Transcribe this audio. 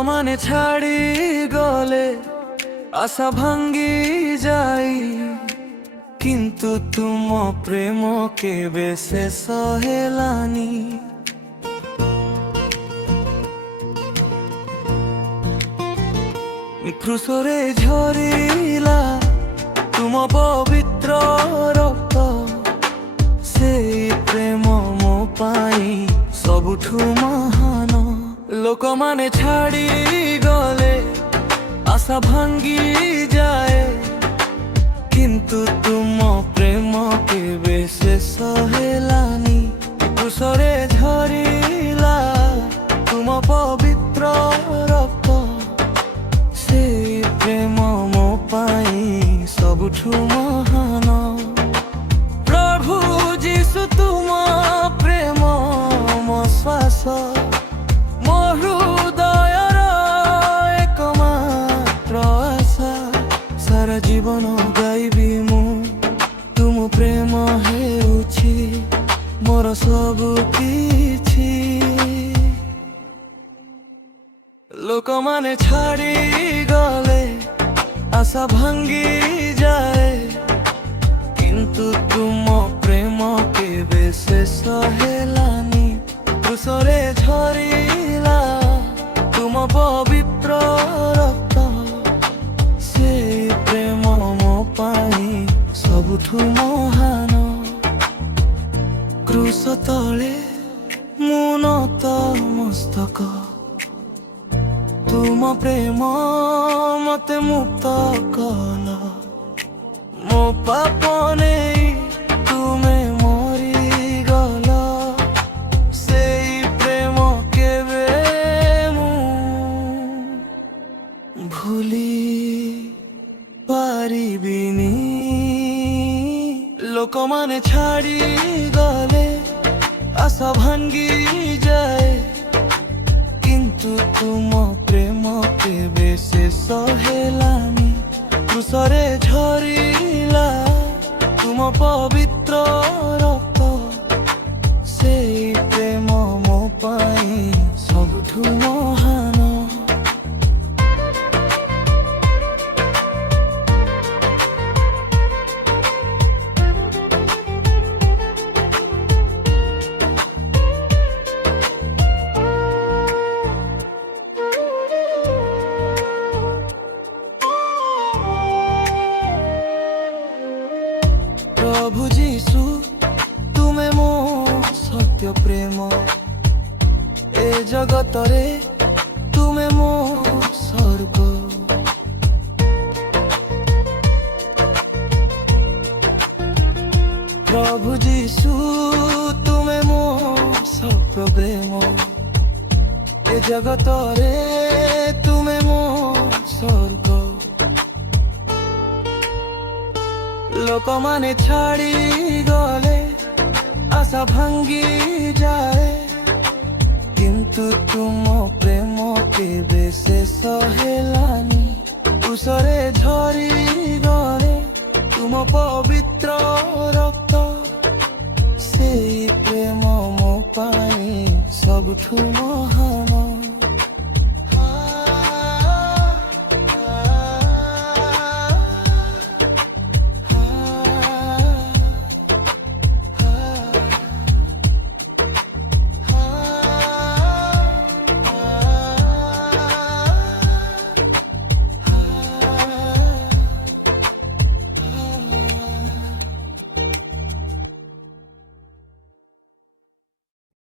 ଲୋକମାନେ ଛାଡ଼ି ଗଲେ ଆଶା ଭାଙ୍ଗି ଯାଇ, କିନ୍ତୁ ତୁମ ପ୍ରେମ କେବେ ଶେଷ ହେଲାନି। କ୍ରୁଶରେ ଝରିଲା ତୁମ ପବିତ୍ର ରକ୍ତ, ସେଇ ପ୍ରେମ ମୋ ପାଇଁ ସବୁଠୁ ମହାନ। ଲୋକମାନେ ଛାଡ଼ି ଗଲେ ଆଶା ଭାଙ୍ଗି ଯାଏ, କିନ୍ତୁ ତୁମ ପ୍ରେମ କେବେ ଶେଷ ହେଲାନି। କ୍ରୁଶରେ ଝରିଲା ତୁମ ପବିତ୍ର ରକ୍ତ, ସେଇ ପ୍ରେମ ମୋ ପାଇଁ ସବୁଠୁ ମହାନ। ପ୍ରଭୁ ଯୀଶୁ ତୁମ ପ୍ରେମ ମୋ ଶ୍ୱାସ, ମୋ ହୃଦୟର ଏକମାତ୍ର ଆଶା। ସାରା ଜୀବନ ଗାଇବି ମୁଁ ତୁମ ପ୍ରେମ ହେଉଛି ମୋର ସବୁ କିଛି। ଲୋକମାନେ ଛାଡ଼ି ଗଲେ ଆଶା ଭାଙ୍ଗି ଯାଏ, କିନ୍ତୁ ତୁମ ପ୍ରେମ କେବେ ଶେଷ ହେଲାନି। କ୍ରୁଶରେ ଝରିଲା ତୁମ ପବିତ୍ର ରକ୍ତ, ସେଇ ପ୍ରେମ ମୋ ପାଇଁ ସବୁଠୁ ମହାନ। କ୍ରୁଶ ତଳେ ମୁଁ ନତମସ୍ତକ, ତୁମ ପ୍ରେମ ମତେ ମୁକ୍ତ କଲ। ମୋ ପାପ ନେଇ ତୁମେ ମରିଗଲ, ସେଇ ପ୍ରେମ କେବେ ମୁଁ ଭୁଲି ପାରିବିନି। ଲୋକମାନେ ଛାଡ଼ି ଗଲେ ଆଶା ଭାଙ୍ଗି ଯାଏ, କିନ୍ତୁ ତୁମ ପ୍ରେମ କେବେ ଶେଷ ହେଲାନି। କ୍ରୁଶରେ ଝରିଲା ତୁମ ପବିତ୍ର ରକ୍ତ, ସେଇ ପ୍ରେମ ମୋ ପାଇଁ ସବୁଠୁ ମହାନ। प्रभु जीशु तुमे मो सत्य प्रेम, ए जगत रे तुमे मो स्वर्ग। प्रभु जीशु तुमे मो सत्य प्रेम, ए जगत रे तुमे मो स्वर्ग। ଲୋକମାନେ ଛାଡ଼ି ଗଲେ ଆଶା ଭାଙ୍ଗି ଯାଏ, କିନ୍ତୁ ତୁମ ପ୍ରେମ କେବେ ଶେଷ ହେଲାନି। କ୍ରୁଶରେ ଝରିଗଲେ ତୁମ ପବିତ୍ର ରକ୍ତ, ସେଇ ପ୍ରେମ ମୋ ପାଇଁ ସବୁଠୁ ମହାନ।